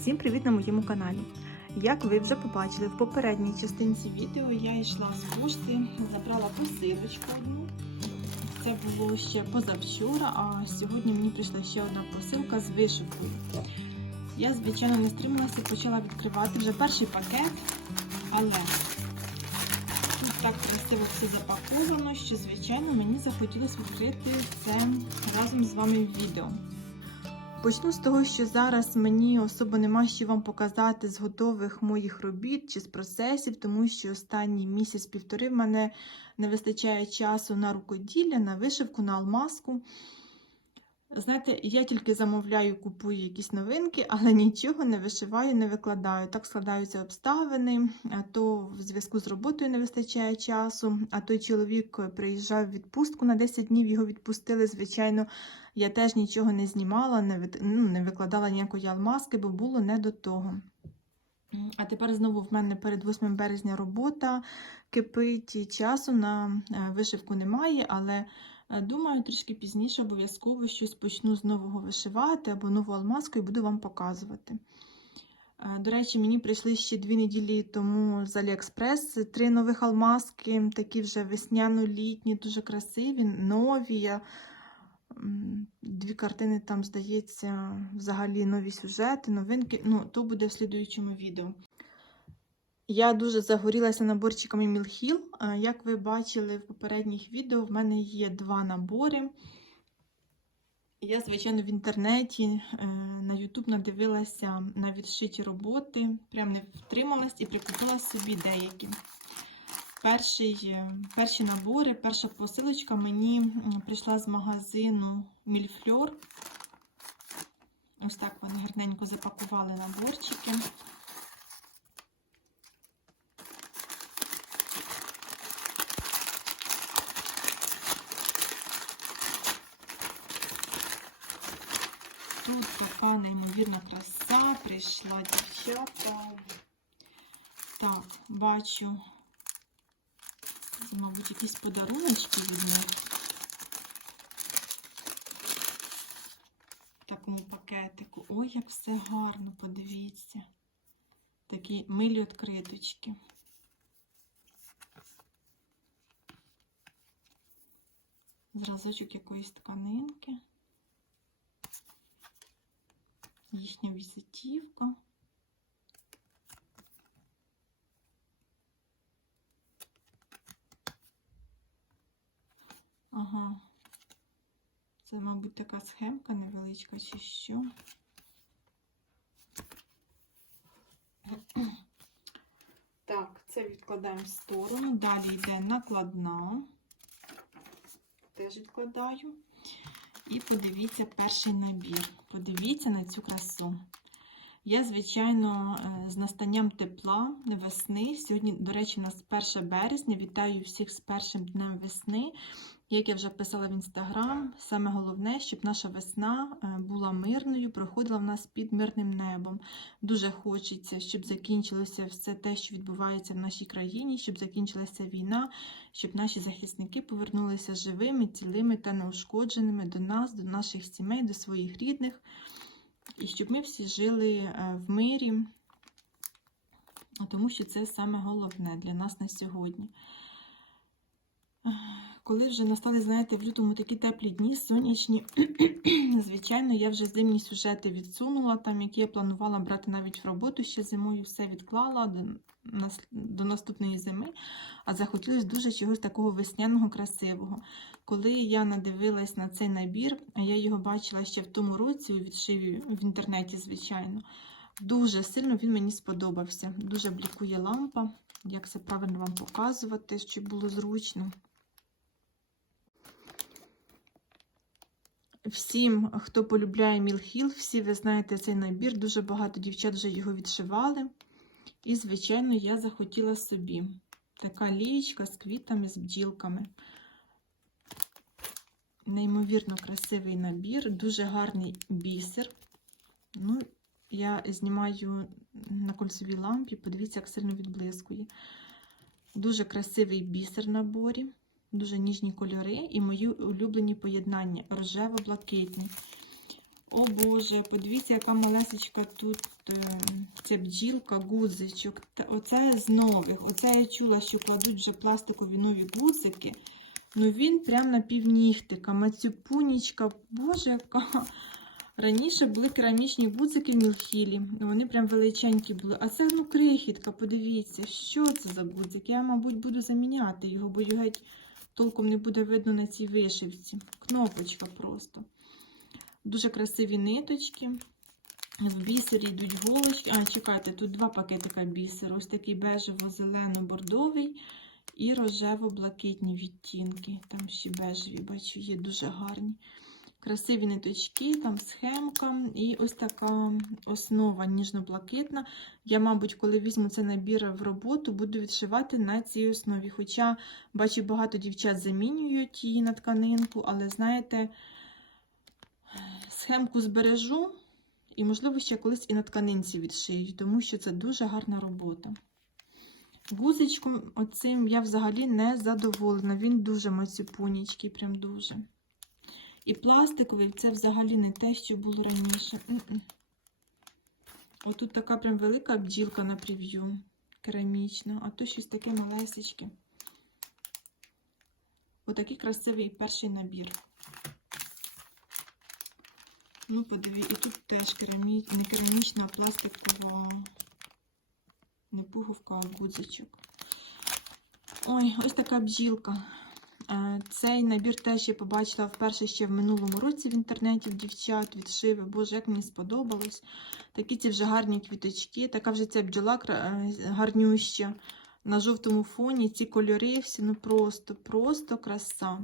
Всім привіт на моєму каналі. Як ви вже побачили в попередній частинці відео, я йшла з пошти, забрала посилочку одну. Це було ще позавчора, а сьогодні мені прийшла ще одна посилка з вишивкою. Я, звичайно, не стрималася, почала відкривати вже перший пакет, але тут так красиво все запаковано, що, звичайно, мені захотілося відкрити це разом з вами в відео. Почну з того, що зараз мені особо нема що вам показати з готових моїх робіт чи з процесів, тому що останній місяць-півтори в мене не вистачає часу на рукоділля, на вишивку, на алмазку. Знаєте, я тільки замовляю, купую якісь новинки, але нічого не вишиваю, не викладаю. Так складаються обставини, а то в зв'язку з роботою не вистачає часу, а той чоловік приїжджав в відпустку на 10 днів, його відпустили, звичайно. Я теж нічого не знімала, не, від... ну, не викладала ніякої алмазки, бо було не до того. А тепер знову в мене перед 8 березня робота кипить, і часу на е, вишивку немає, але думаю, трішки пізніше обов'язково щось почну з нового вишивати або нову алмазку і буду вам показувати. Е, До речі, мені прийшли ще дві неділі тому з Аліекспрес три нових алмазки, такі вже весняно-літні, дуже красиві, нові. Дві картини там, здається, взагалі нові сюжети, новинки. Ну, то буде в слідуючому відео. Я дуже загорілася наборчиками Мілхіл. Як ви бачили в попередніх відео, в мене є два набори. Я, звичайно, в інтернеті е, на YouTube надивилася на відшиті роботи, прям не втрималась і прикупила собі деякі. Перший, е, перші набори, перша посилочка мені прийшла з магазину Мільфльор. Ось так вони гарненько запакували наборчики. Тут така неймовірна краса прийшла дівчата. Так, бачу це, мабуть, якісь подаруночки від них. В такому пакетику. Ой, як все гарно, подивіться. Такі милі відкриточки. Зразочок якоїсь тканинки. Їхня візитівка. Ага. Це, мабуть, така схемка невеличка чи що. Так, це відкладаємо в сторону. Далі йде накладна. Теж відкладаю. І подивіться перший набір. Подивіться на цю красу. Я, звичайно, е, з настанням тепла весни. Сьогодні, до речі, у нас 1 березня. Вітаю всіх з першим днем весни. Як я вже писала в інстаграм, саме головне, щоб наша весна е, була мирною, проходила в нас під мирним небом. Дуже хочеться, щоб закінчилося все те, що відбувається в нашій країні, щоб закінчилася війна, щоб наші захисники повернулися живими, цілими та неушкодженими до нас, до наших сімей, до своїх рідних, і щоб ми всі жили е, в мирі, тому що це саме головне для нас на сьогодні. Коли вже настали, знаєте, в лютому такі теплі дні, сонячні, звичайно, я вже зимні сюжети відсунула, там, які я планувала брати навіть в роботу ще зимою, все відклала до, до наступної зими, а захотілося дуже чогось такого весняного, красивого. Коли я надивилась на цей набір, я його бачила ще в тому році у відшиві в інтернеті, звичайно, дуже сильно він мені сподобався. Дуже блікує лампа, як це правильно вам показувати, щоб було зручно. Всім, хто полюбляє Мілхіл, всі ви знаєте цей набір. Дуже багато дівчат вже його відшивали. І, звичайно, я захотіла собі. Така лієчка з квітами, з бджілками. Неймовірно красивий набір, дуже гарний бісер. Ну, я знімаю на кольцевій лампі, подивіться, як сильно відблискує. Дуже красивий бісер в наборі дуже ніжні кольори і мої улюблені поєднання рожево-блакитний. О Боже, подивіться, яка малесечка тут е, ця бджілка, гудзичок. Оце з нових. Оце я чула, що кладуть вже пластикові нові гудзики. Ну він прям на півнігтика, мацюпунічка. Боже, яка. Раніше були керамічні гудзики в Мілхілі. Вони прям величенькі були. А це ну крихітка, подивіться, що це за гудзик. Я, мабуть, буду заміняти його, бо його геть толком не буде видно на цій вишивці. Кнопочка просто. Дуже красиві ниточки. В бісері йдуть голочки. А, чекайте, тут два пакетика бісеру. Ось такий бежево-зелено-бордовий і рожево-блакитні відтінки. Там ще бежеві, бачу, є дуже гарні. Красиві ниточки, там схемка. І ось така основа ніжно-блакитна. Я, мабуть, коли візьму цей набір в роботу, буду відшивати на цій основі. Хоча, бачу, багато дівчат замінюють її на тканинку, але знаєте, схемку збережу і, можливо, ще колись і на тканинці відшию, тому що це дуже гарна робота. Гузичком оцим я взагалі не задоволена. Він дуже мацюпунічкий, прям дуже. І пластиковий це взагалі не те, що було раніше. М-м. Отут така прям велика бджілка на прев'ю, керамічна, а то щось таке малесечке. Отакий красивий перший набір. Ну, подиві, і тут теж керамі... не керамічна, а пластикова, не пуговка, а гудзичок. Ой, ось така бджілка. Е, Цей набір теж я побачила вперше ще в минулому році в інтернеті в дівчат відшиви. Боже, як мені сподобалось. Такі ці вже гарні квіточки. Така вже ця бджола е, гарнюща. На жовтому фоні ці кольори всі, ну просто, просто краса.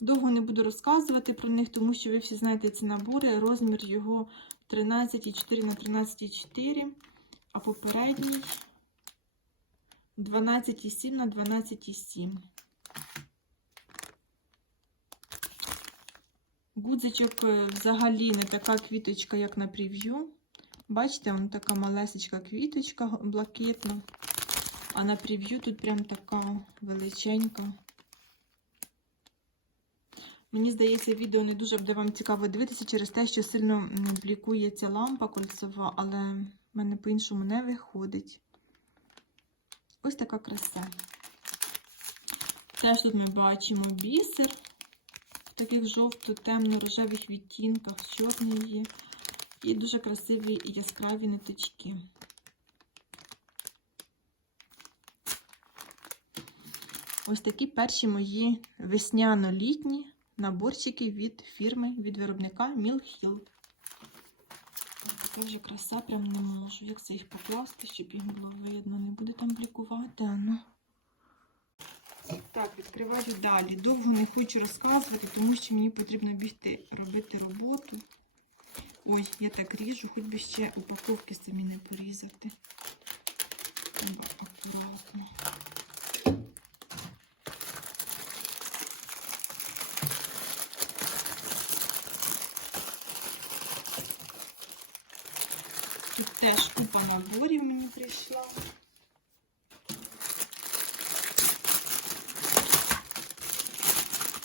Довго не буду розказувати про них, тому що ви всі знаєте ці набори. Розмір його 13,4 на 13,4, а попередній 12,7 на 12,7. Гудзичок е, взагалі не така квіточка, як на прев'ю. Бачите, вона така малесечка квіточка блакитна. А на прев'ю тут прям така величенька. Мені здається, відео не дуже буде вам цікаво дивитися через те, що сильно м, блікує ця лампа кольцова, але в мене по-іншому не виходить. Ось така краса. Теж тут ми бачимо бісер в таких жовто-темно-рожевих відтінках, чорний є. І дуже красиві яскраві ниточки. Ось такі перші мої весняно-літні наборчики від фірми, від виробника Мілхіл. Така вже краса, прям не можу. Як це їх покласти, щоб їх було видно. Не буде там блікувати, а ну. Так, відкриваю далі. Довго не хочу розказувати, тому що мені потрібно бігти робити роботу. Ой, я так ріжу, хоч би ще упаковки самі не порізати. Треба акуратно. Тут теж купа наборів мені прийшла.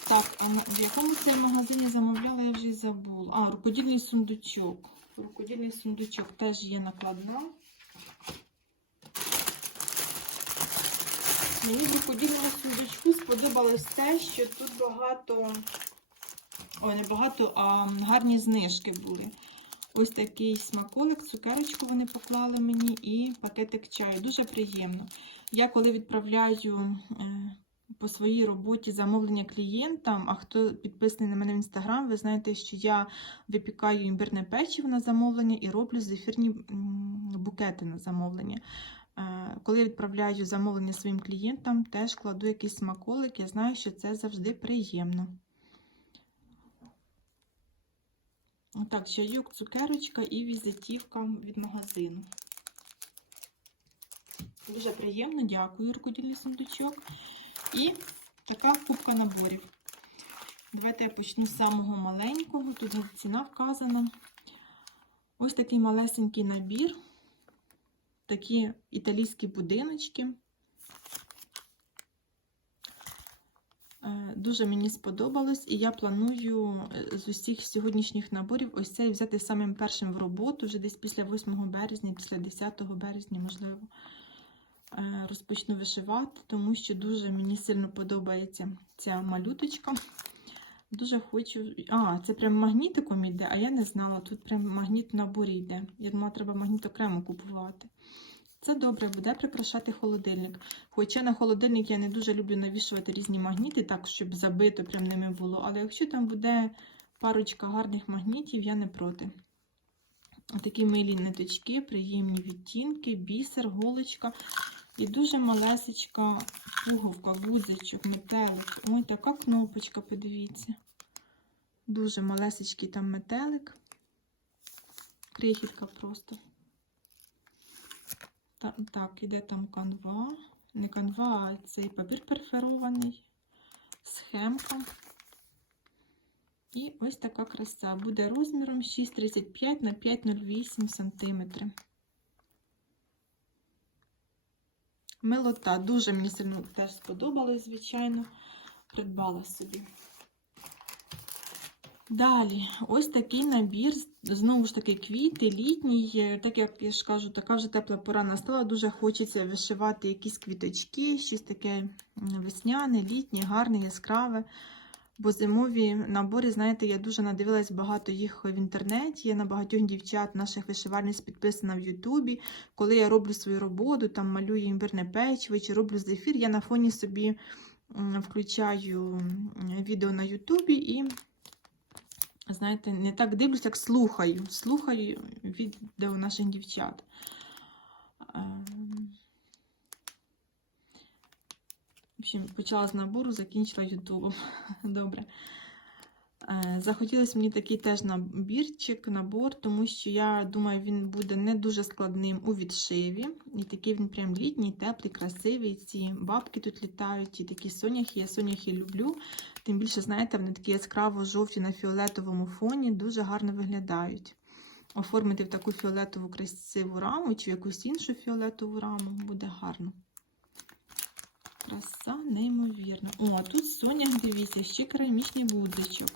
Так, а в якому це магазині замовляла, я вже й забула. А, рукодільний сундучок. Рукодільний сундучок теж є накладна. Мені в рукодільному сундучку сподобалось те, що тут багато, ой, не багато, а гарні знижки були. Ось такий смаколик, цукерочку вони поклали мені і пакетик чаю. Дуже приємно. Я коли відправляю е, по своїй роботі замовлення клієнтам, а хто підписаний на мене в інстаграм, ви знаєте, що я випікаю імбирне печиво на замовлення і роблю зефірні букети на замовлення. Е, Коли я відправляю замовлення своїм клієнтам, теж кладу якийсь смаколик. Я знаю, що це завжди приємно. Так, чайок, цукерочка і візитівка від магазину. Дуже приємно, дякую, рукодільний сундучок. І така кубка наборів. Давайте я почну з самого маленького. Тут ціна вказана. Ось такий малесенький набір. Такі італійські будиночки. Дуже мені сподобалось, і я планую е, з усіх сьогоднішніх наборів ось цей взяти самим першим в роботу, вже десь після 8 березня, після 10 березня, можливо, е, розпочну вишивати, тому що дуже мені сильно подобається ця малюточка. Дуже хочу. А, це прям магнітиком йде, а я не знала. Тут прям магніт в наборі йде. Я думала, треба магніт окремо купувати. Це добре, буде прикрашати холодильник. Хоча на холодильник я не дуже люблю навішувати різні магніти, так, щоб забито прям ними було. Але якщо там буде парочка гарних магнітів, я не проти. Такі милі ниточки, приємні відтінки, бісер, голочка. І дуже малесечка пуговка, гудзичок, метелик. Ой, така кнопочка, подивіться. Дуже малесечкий там метелик. Крихітка просто. Та, так, іде там канва. Не канва, а цей папір перферований, схемка. І ось така краса. Буде розміром 6,35 на 5,08 см. Милота. Дуже мені сильно теж сподобалось, звичайно. Придбала собі. Далі, ось такий набір, знову ж таки, квіти, літній. Так як я ж кажу, така вже тепла пора настала. Дуже хочеться вишивати якісь квіточки, щось таке весняне, літнє, гарне, яскраве. Бо зимові набори, знаєте, я дуже надивилась багато їх в інтернеті. Я на багатьох дівчат наших вишивальниць підписана в Ютубі. Коли я роблю свою роботу, там малюю імбирне печиво чи роблю зефір, я на фоні собі включаю відео на Ютубі і знаєте, не так дивлюсь, як слухаю. Слухаю відео наших дівчат. В общем, почала з набору, закінчила ютубом. Добре. Захотілося мені такий теж набірчик, набор, тому що я думаю, він буде не дуже складним у відшиві. І такий він прям літній, теплий, красивий. Ці бабки тут літають, і такі соняхи. Я соняхи люблю. Тим більше, знаєте, вони такі яскраво жовті на фіолетовому фоні, дуже гарно виглядають. Оформити в таку фіолетову красиву раму чи в якусь іншу фіолетову раму буде гарно. Краса, неймовірна. О, а тут сонях, дивіться, ще керамічний будочок.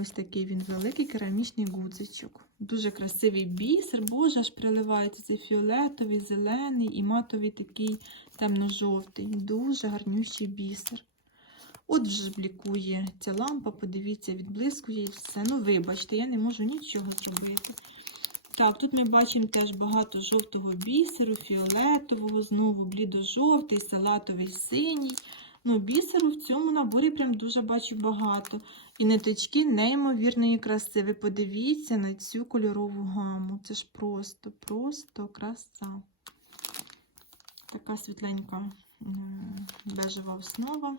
Ось такий він великий керамічний гудзичок. Дуже красивий бісер, боже, аж приливається цей фіолетовий, зелений і матовий такий темно-жовтий. Дуже гарнющий бісер. От вже блікує ця лампа, подивіться, відблискує все. Ну, вибачте, я не можу нічого зробити. Так, тут ми бачимо теж багато жовтого бісеру, фіолетового, знову блідо-жовтий, салатовий синій. Ну, бісеру в цьому наборі прям дуже бачу багато. І ниточки неймовірної краси. Ви подивіться на цю кольорову гаму. Це ж просто, просто краса. Така світленька бежева основа.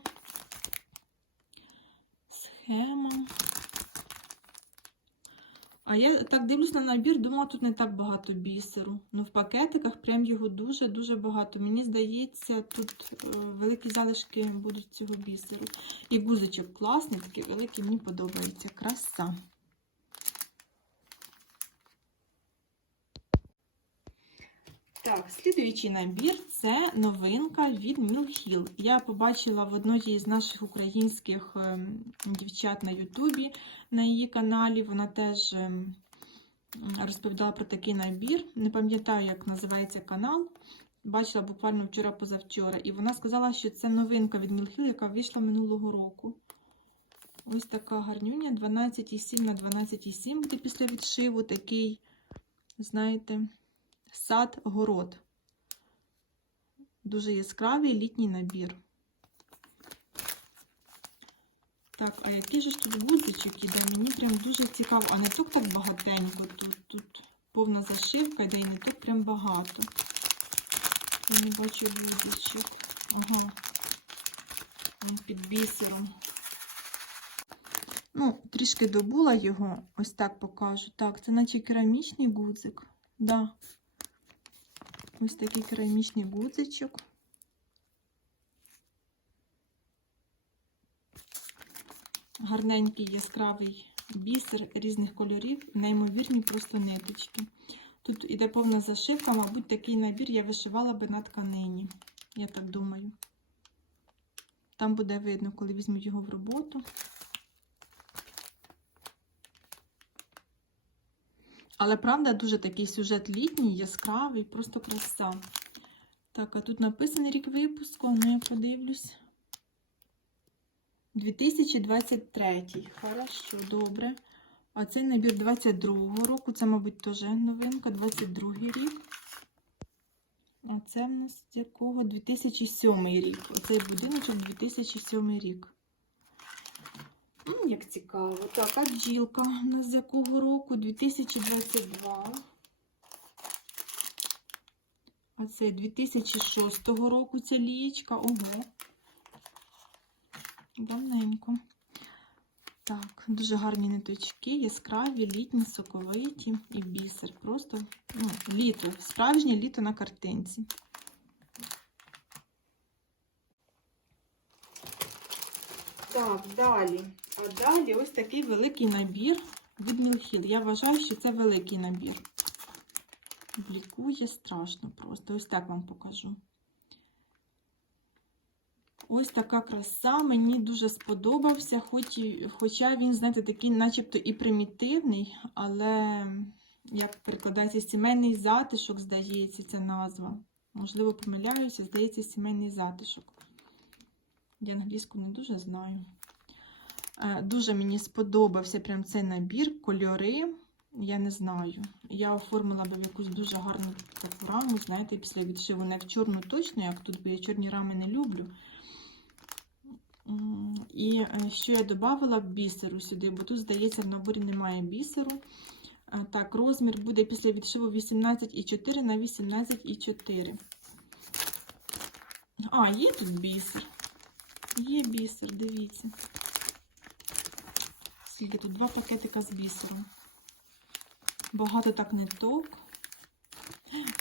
Схема. А я так дивлюсь на набір, думала, тут не так багато бісеру. Ну, в пакетиках прям його дуже-дуже багато. Мені здається, тут е, великі залишки будуть цього бісеру. І гузичок класний, такий великий, мені подобається. Краса. Так, слідуючий набір це новинка від Мілхіл. Я побачила в одної з наших українських ем, дівчат на Ютубі на її каналі. Вона теж ем, розповідала про такий набір. Не пам'ятаю, як називається канал. Бачила буквально вчора-позавчора. І вона сказала, що це новинка від Мілхіл, яка вийшла минулого року. Ось така гарнюня 12,7 на 12,7 буде після відшиву. Такий, знаєте, сад-город. Дуже яскравий літній набір. Так, а який ж тут гудзичок іде? Мені прям дуже цікаво. А не тут так багатенько тут. Тут повна зашивка йде і не тут прям багато. Я не бачу гудзичок. Ага. Він під бісером. Ну, трішки добула його, ось так покажу. Так, це наче керамічний гудзик. Да. Ось такий керамічний гудзичок. Гарненький яскравий бісер різних кольорів, неймовірні просто ниточки. Тут іде повна зашивка, мабуть, такий набір я вишивала би на тканині. Я так думаю. Там буде видно, коли візьмуть його в роботу. Але правда, дуже такий сюжет літній, яскравий, просто краса. Так, а тут написаний рік випуску, ну я подивлюсь. 2023. Хорошо, добре. А цей набір 22-го року. Це, мабуть, теж новинка, 22-й рік. А це в нас якого? 2007 рік. Оцей будиночок 2007 рік. Як цікаво. Так, а бджілка у нас з якого року? 2022. А це 2006 року ця лієчка. Ого. Давненько. Так, дуже гарні ниточки, яскраві, літні, соковиті і бісер. Просто ну, літо, справжнє літо на картинці. Так, далі. А далі ось такий великий набір від Мілхіл. Я вважаю, що це великий набір. Блікує страшно просто. Ось так вам покажу. Ось така краса, мені дуже сподобався, хоч хоча він, знаєте, такий начебто і примітивний, але як перекладається сімейний затишок, здається, ця назва. Можливо, помиляюся, здається, сімейний затишок. Я англійську не дуже знаю. Е, Дуже мені сподобався прям цей набір, кольори. Я не знаю. Я оформила би в якусь дуже гарну таку раму, знаєте, після відшиву не в чорну точно, як тут, бо я чорні рами не люблю. І е, що я додавала бісеру сюди, бо тут, здається, в наборі немає бісеру. Е, Так, розмір буде після відшиву 18,4 на 18,4. А, є тут бісер. Є бісер, дивіться. Скільки тут два пакетика з бісером. Багато так ниток.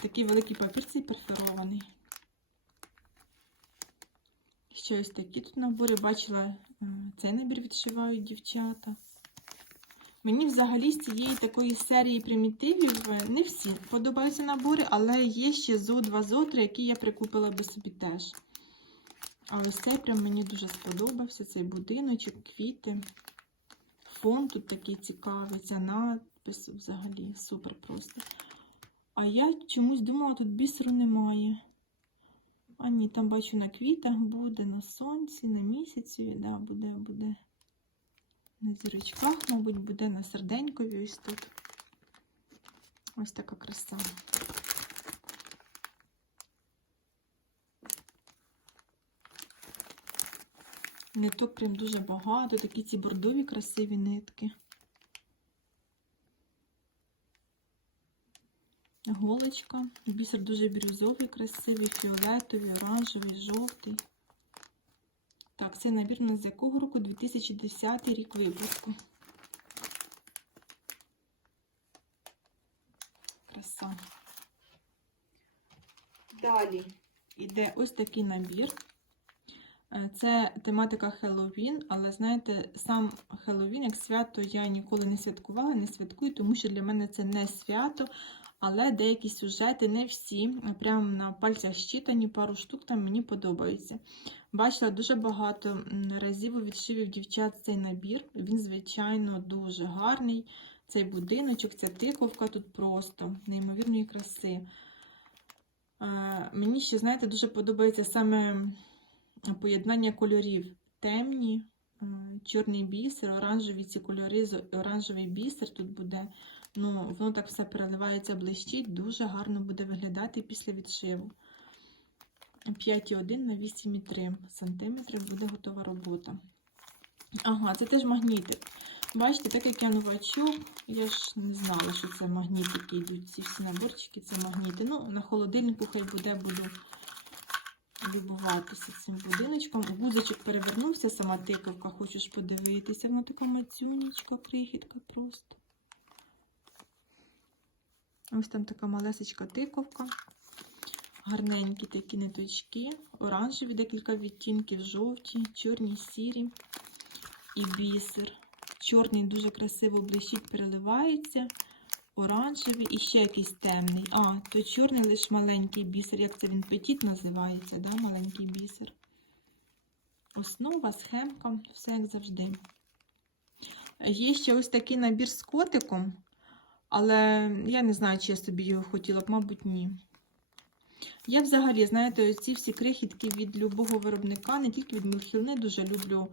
Такий великий папір цей перфорований. Ще ось такі тут набори. Бачила, е, цей набір відшивають дівчата. Мені взагалі з цієї такої серії примітивів е, не всі подобаються набори, але є ще зо 2 зо 3, які я прикупила би собі теж. А ось цей прям мені дуже сподобався, цей будиночок, квіти. Фон тут такий цікавий, ця надпис взагалі супер просто. А я чомусь думала, тут бісеру немає. А ні, там бачу на квітах буде, на сонці, на місяці, да, буде, буде. На зірочках, мабуть, буде на серденькові ось тут. Ось така краса. Ниток прям дуже багато, такі ці бордові красиві нитки. Голочка. Бісер дуже бірюзовий, красивий, фіолетовий, оранжевий, жовтий. Так, цей набір у нас з якого року? 2010 рік випуску. Краса. Далі йде ось такий набір. Е, Це тематика Хеллоуін, але знаєте, сам Хеллоуін, як свято, я ніколи не святкувала, не святкую, тому що для мене це не свято. Але деякі сюжети, не всі, прямо на пальцях щитані, пару штук там мені подобаються. Бачила дуже багато разів у відшивів дівчат цей набір. Він, звичайно, дуже гарний. Цей будиночок, ця тиковка тут просто неймовірної краси. Е, Мені ще, знаєте, дуже подобається саме поєднання кольорів. Темні, е, чорний бісер, оранжеві ці кольори, оранжевий бісер тут буде. Ну, воно так все переливається, блищить, дуже гарно буде виглядати після відшиву. 5,1 на 8,3 см буде готова робота. Ага, це теж магнітик. Бачите, так як я новачок, я ж не знала, що це магнітики йдуть. Ці всі наборчики, це магніти. Ну, на холодильнику хай буде, буду любуватися цим будиночком. Гузочок перевернувся, сама тиковка, хочу ж подивитися. Вона така мацюнечка, крихітка просто. Ось там така малесечка тиковка. Гарненькі такі ниточки, оранжеві декілька відтінків, жовті, чорні, сірі і бісер. Чорний дуже красиво блищить, переливається, оранжевий і ще якийсь темний. А, то чорний лише маленький бісер. Як це він петіт називається, да? маленький бісер. основа, схемка, все як завжди. Є ще ось такий набір з котиком, але я не знаю, чи я собі його хотіла б, мабуть, ні. Я взагалі, знаєте, ці всі крихітки від любого виробника, не тільки від Мілхілни, дуже люблю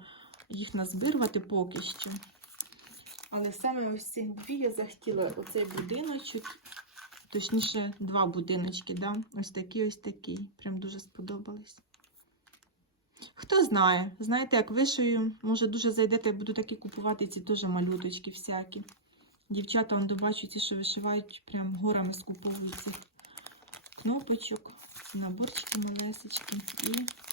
їх назбирувати поки що. Але саме ось цих дві я захотіла оцей будиночок, точніше, два будиночки, да? ось такий, ось такий. Прям дуже сподобались. Хто знає, знаєте, як вишию, може дуже зайдете, я буду такі купувати ці теж малюточки всякі. Дівчата, он добачу, ті, що вишивають, прям горами скуповують цих кнопочок, наборчики малесечки і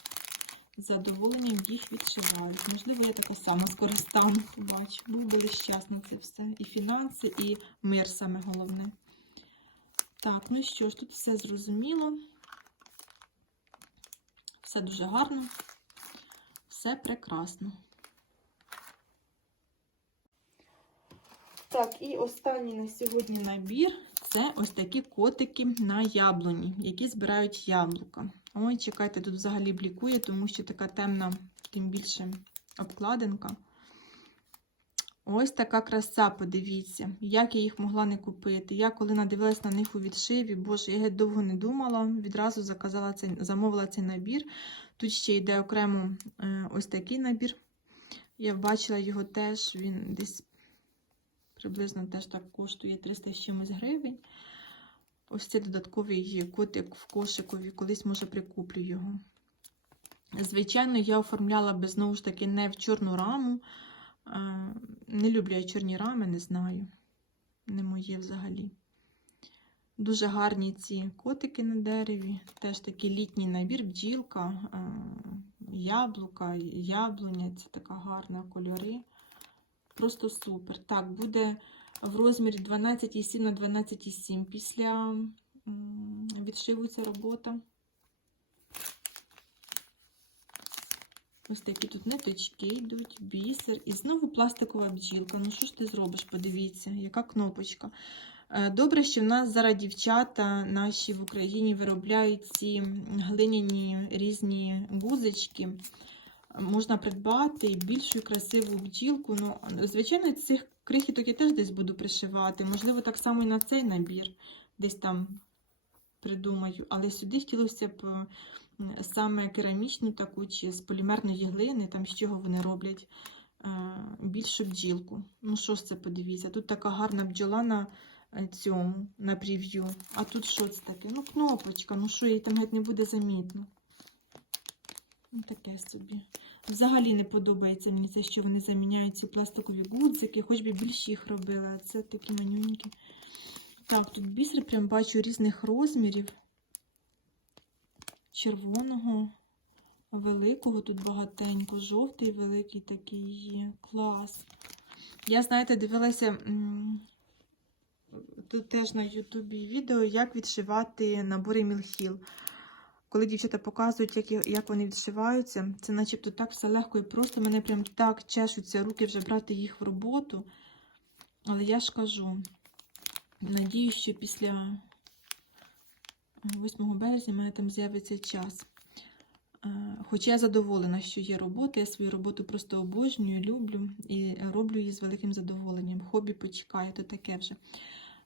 задоволенням їх відшивають. Можливо, я така сама скористану, бачу. Був би щасна це все. І фінанси, і мир саме головне. Так, ну що ж, тут все зрозуміло. Все дуже гарно, все прекрасно. Так, і останній на сьогодні набір це ось такі котики на яблуні, які збирають яблука. Ой, чекайте, тут взагалі блікує, тому що така темна, тим більше обкладинка. Ось така краса, подивіться, як я їх могла не купити. Я коли надивилась на них у відшиві, боже, я геть довго не думала, відразу заказала цей, замовила цей набір. Тут ще йде окремо е, ось такий набір. Я бачила його теж, він десь приблизно теж так коштує 300 з чимось гривень. Ось цей додатковий котик в кошикові, колись, може, прикуплю його. Звичайно, я оформляла би знову ж таки не в чорну раму. Е, Не люблю я чорні рами, не знаю. Не моє взагалі. Дуже гарні ці котики на дереві. Теж такий літній набір, бджілка, е, яблука, яблуня. Це така гарна кольори. Просто супер. Так, буде в розмірі 12,7 на 12,7 після відшиву ця робота. Ось такі тут ниточки йдуть, бісер. І знову пластикова бджілка. Ну що ж ти зробиш? Подивіться, яка кнопочка. Е, Добре, що в нас зараз дівчата наші в Україні виробляють ці глиняні різні гузочки. Можна придбати більшу і красиву бджілку. Ну, звичайно, цих крихіток я теж десь буду пришивати. Можливо, так само і на цей набір десь там придумаю. Але сюди хотілося б саме керамічну таку чи з полімерної глини, там з чого вони роблять е, більшу бджілку. Ну, що ж це подивіться? Тут така гарна бджола на е, цьому, на прев'ю. А тут що це таке? Ну, кнопочка, ну що їй там геть не буде замітно. Ну, таке собі. Взагалі не подобається мені це, що вони заміняють ці пластикові гудзики, хоч би більше їх робили, а це такі манюнькі. Так, тут бісер прям бачу різних розмірів. Червоного, великого, тут багатенько, жовтий великий такий є. Клас. Я, знаєте, дивилася тут теж на Ютубі відео, як відшивати набори Мілхіл. Коли дівчата показують, як, як вони відшиваються, це начебто так все легко і просто. Мене прям так чешуться руки вже брати їх в роботу. Але я ж кажу, надію, що після 8 березня в мене там з'явиться час. Хоча я задоволена, що є робота, я свою роботу просто обожнюю, люблю і роблю її з великим задоволенням. Хобі почекає, то таке вже.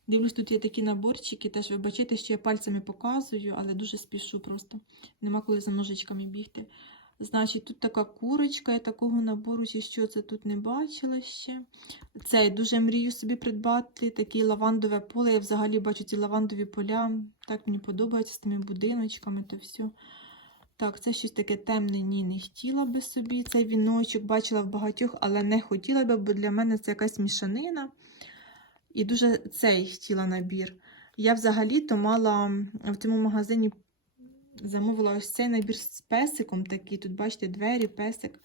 Дивлюсь, тут є такі наборчики, теж вибачайте, що я пальцями показую, але дуже спішу просто. Нема коли за ножичками бігти. Значить, тут така курочка, я такого набору, чи що це тут не бачила ще. Цей дуже мрію собі придбати, таке лавандове поле. Я взагалі бачу ці лавандові поля. Так мені подобається з тими будиночками, то все. Так, це щось таке темне, ні, не хотіла би собі. Цей віночок бачила в багатьох, але не хотіла би, бо для мене це якась мішанина. І дуже цей хотіла набір. Я взагалі-то мала в цьому магазині замовила ось цей набір з песиком. Такий. Тут, бачите, двері, песик,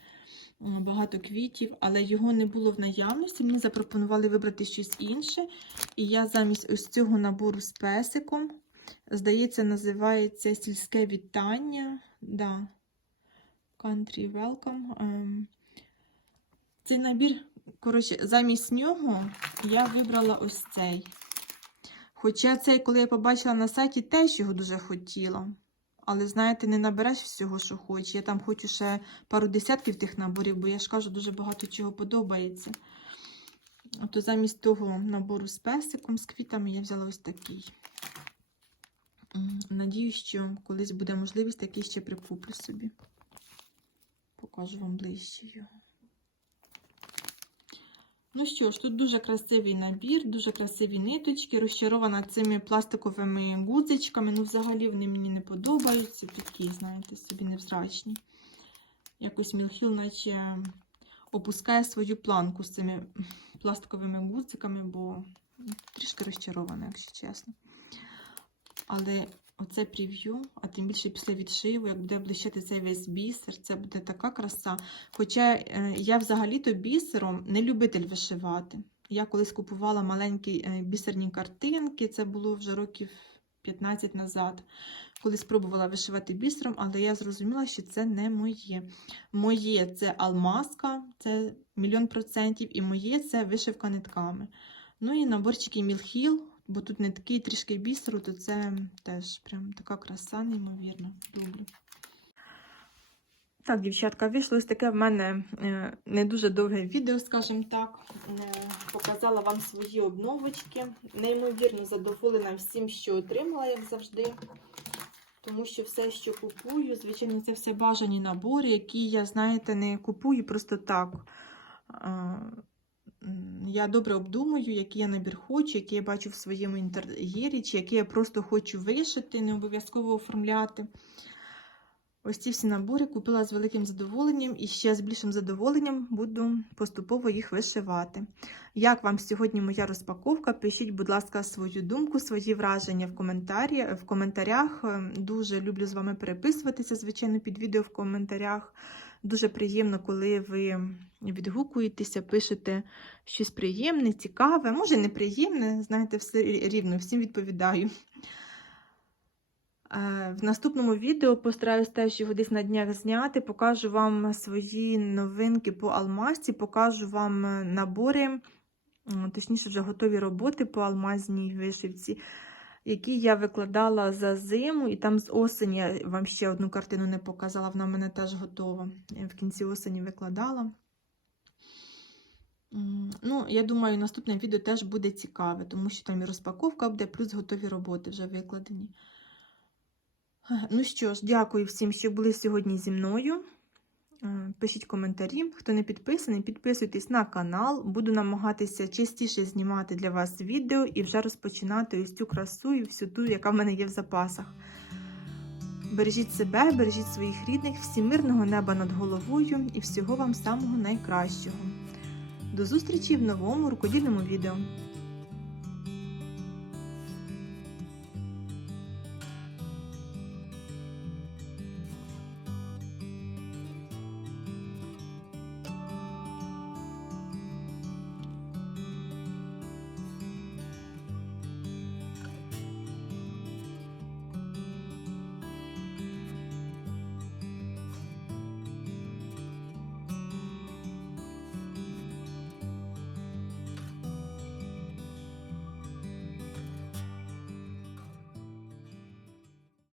багато квітів, але його не було в наявності. Мені запропонували вибрати щось інше. І я замість ось цього набору з песиком, здається, називається сільське вітання. Да. Country Welcome. Ем, Цей набір, коротше, замість нього я вибрала ось цей. Хоча цей, коли я побачила на сайті, теж його дуже хотіла. Але знаєте, не набереш всього, що хочеш. Я там хочу ще пару десятків тих наборів, бо я ж кажу, дуже багато чого подобається. То замість того набору з песиком, з квітами, я взяла ось такий. Надіюсь, що колись буде можливість, такий ще прикуплю собі. Покажу вам ближче його. Ну що ж, тут дуже красивий набір, дуже красиві ниточки, розчарована цими пластиковими гудзичками. Ну, взагалі вони мені не подобаються. Такі, знаєте, собі невзрачні. Якось Мілхіл, наче опускає свою планку з цими пластиковими гудзиками, бо трішки розчарована, якщо чесно. Але оце прев'ю, а тим більше після відшиву, як буде блищати цей весь бісер, це буде така краса. Хоча е, я взагалі-то бісером не любитель вишивати. Я колись купувала маленькі е, бісерні картинки, це було вже років 15 назад. Коли спробувала вишивати бісером, але я зрозуміла, що це не моє. Моє це алмазка, це мільйон процентів, і моє це вишивка нитками. Ну і наборчики Мілхіл, бо тут нитки і трішки бісеру, то це теж прям така краса, неймовірно. Люблю. Так, дівчатка, вийшло ось таке в мене е, не дуже довге відео, скажімо так. Е, Показала вам свої обновочки. Неймовірно задоволена всім, що отримала, як завжди. Тому що все, що купую, звичайно, це все бажані набори, які я, знаєте, не купую просто так. Я добре обдумую, який я набір хочу, який я бачу в своєму інтер'єрі, чи який я просто хочу вишити, не обов'язково оформляти. Ось ці всі набори купила з великим задоволенням і ще з більшим задоволенням буду поступово їх вишивати. Як вам сьогодні моя розпаковка? Пишіть, будь ласка, свою думку, свої враження в, коментарі, в коментарях. Ем, Дуже люблю з вами переписуватися, звичайно, під відео в коментарях. Дуже приємно, коли ви відгукуєтеся, пишете щось приємне, цікаве, може неприємне, знаєте, все рівно, всім відповідаю. Е, В наступному відео постараюсь теж його десь на днях зняти. Покажу вам свої новинки по алмазці, покажу вам е, набори, точніше, вже готові роботи по алмазній вишивці, які я викладала за зиму, і там з осені я вам ще одну картину не показала, вона в мене теж готова. Я в кінці осені викладала. Ну, я думаю, наступне відео теж буде цікаве, тому що там і розпаковка буде, плюс готові роботи вже викладені. Ну що ж, дякую всім, що були сьогодні зі мною. Е, Пишіть коментарі. Хто не підписаний, підписуйтесь на канал. Буду намагатися частіше знімати для вас відео і вже розпочинати ось цю красу і всю ту, яка в мене є в запасах. Бережіть себе, бережіть своїх рідних, всім мирного неба над головою і всього вам самого найкращого. До зустрічі в новому рукодільному відео.